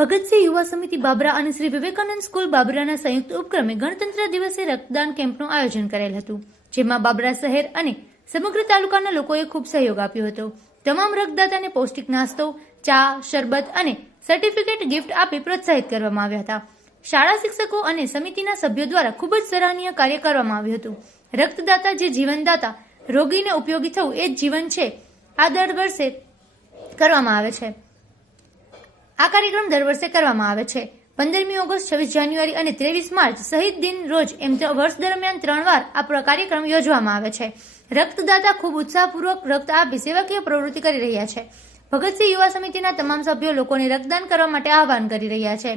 ભગતસિંહ યુવા સમિતિ બાબરા અને શ્રી વિવેકાનંદ સ્કૂલ બાબરાના સંયુક્ત ઉપક્રમે ગણતંત્ર દિવસે રક્તદાન કેમ્પનું આયોજન કરેલ હતું, જેમાં બાબરા શહેર અને સમગ્ર તાલુકાના લોકોએ ખૂબ સહયોગ આપ્યો હતો. તમામ રક્તદાતાને પૌષ્ટિક નાસ્તો, ચા, શરબત અને સર્ટિફિકેટ ગિફ્ટ આપી પ્રોત્સાહિત કરવામાં આવ્યા હતા. શાળા શિક્ષકો અને સમિતિના સભ્યો દ્વારા ખૂબ જ સરાહનીય કાર્ય કરવામાં આવ્યું હતું. રક્તદાતા જે જીવનદાતા રોગીને ઉપયોગી થવું એ જ જીવન છે આ દર વર્ષે કરવામાં આવે છે. આ કાર્યક્રમ દર વર્ષે કરવામાં આવે છે. પંદરમી ઓગસ્ટ, છવ્વીસ જાન્યુઆરી અને ત્રેવીસ માર્ચ સહિત દિન રોજ એમ વર્ષ દરમિયાન ત્રણ વાર આ કાર્યક્રમ યોજવામાં આવે છે. રક્તદાતા ખૂબ ઉત્સાહપૂર્વક રક્ત આપી સેવાકીય પ્રવૃત્તિ કરી રહ્યા છે. ભગતસિંહ યુવા સમિતિના તમામ સભ્યો લોકોને રક્તદાન કરવા માટે આહવાન કરી રહ્યા છે.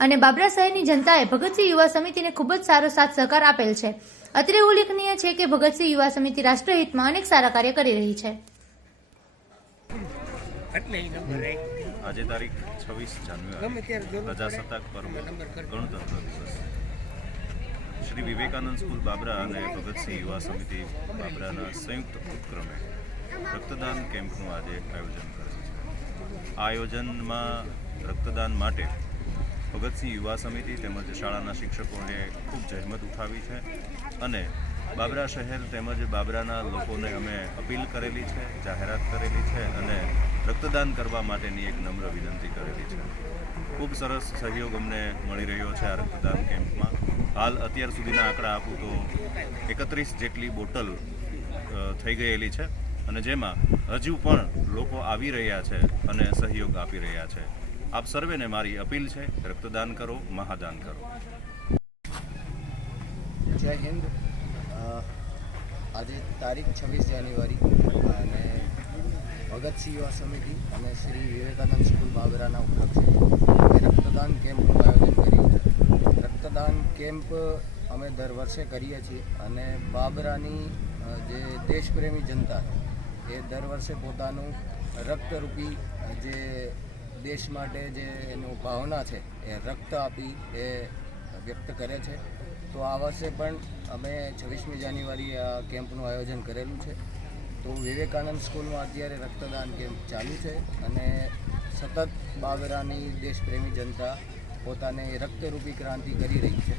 અને બાબરા શહેરની જનતાએ ભગતસિંહ યુવા સમિતિને ખૂબ જ સારો સાથ સહકાર આપેલ છે. અત્રે ઉલ્લેખનીય છે કે ભગતસિંહ યુવા સમિતિ રાષ્ટ્રહિતમાં અનેક સારા કાર્ય કરી રહી છે. આજે તારીખ છવ્વીસ જાન્યુઆરી. પ્રજાસત્તાક પર્વ. ગણતંત્ર દિવસ શ્રી વિવેકાનંદ સ્કૂલ બાબરા અને ભગતસિંહ યુવા સમિતિ બાબરાના સંયુક્ત ઉપક્રમે રક્તદાન કેમ્પનું આજે આયોજન કરેલ છે આ આયોજનમાં રક્તદાન માટે ભગતસિંહ યુવા સમિતિ તેમજ શાળાના શિક્ષકોએ ખૂબ જહેમત ઉઠાવી છે અને બાબરા શહેર તેમજ બાબરાના લોકોને અમે અપીલ કરેલી છે જાહેરાત કરેલી છે અને રક્તદાન કરવા માટેની એક નમ્ર વિનંતી કરેલી છે. ખૂબ સરસ સહયોગ અમને મળી રહ્યો છે આ રક્તદાન કેમ્પમાં. હાલ અત્યાર સુધીના આંકડા આપું તો એકત્રીસ જેટલી બોટલ થઈ ગયેલી છે અને જેમાં હજુ પણ લોકો આવી રહ્યા છે અને સહયોગ આપી રહ્યા છે. આપ સર્વેને મારી અપીલ છે, રક્તદાન કરો, મહાદાન કરો. જય હિન્દ. આજે તારીખ છવ્વીસ જાન્યુઆરી અને ભગતસિંહ યુવા સમિતિ અને શ્રી વિવેકાનંદ સ્કૂલ બાબરાના ઉપલક્ષે અમે રક્તદાન કેમ્પનું આયોજન કર્યું રક્તદાન કેમ્પ અમે દર વર્ષે કરીએ છીએ અને બાબરાની જે દેશપ્રેમી જનતા એ દર વર્ષે પોતાનું રક્તરૂપી જે દેશ માટે જે એનું ભાવના છે, એ રક્ત આપી એ વ્યક્ત કરે છે. તો આ વર્ષે પણ અમે છવ્વીસમી જાન્યુઆરી આ કેમ્પનું આયોજન કરેલું છે. તો વિવેકાનંદ સ્કૂલમાં અત્યારે રક્તદાન કેમ્પ ચાલુ છે અને સતત બાબરાની દેશપ્રેમી જનતા પોતાને રક્તરૂપી ક્રાંતિ કરી રહી છે.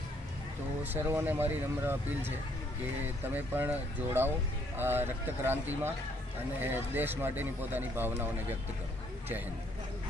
તો સર્વને મારી નમ્ર અપીલ છે કે તમે પણ જોડાઓ આ રક્ત ક્રાંતિમાં અને દેશ માટેની પોતાની ભાવનાઓને વ્યક્ત કરો. જય હિન્દ.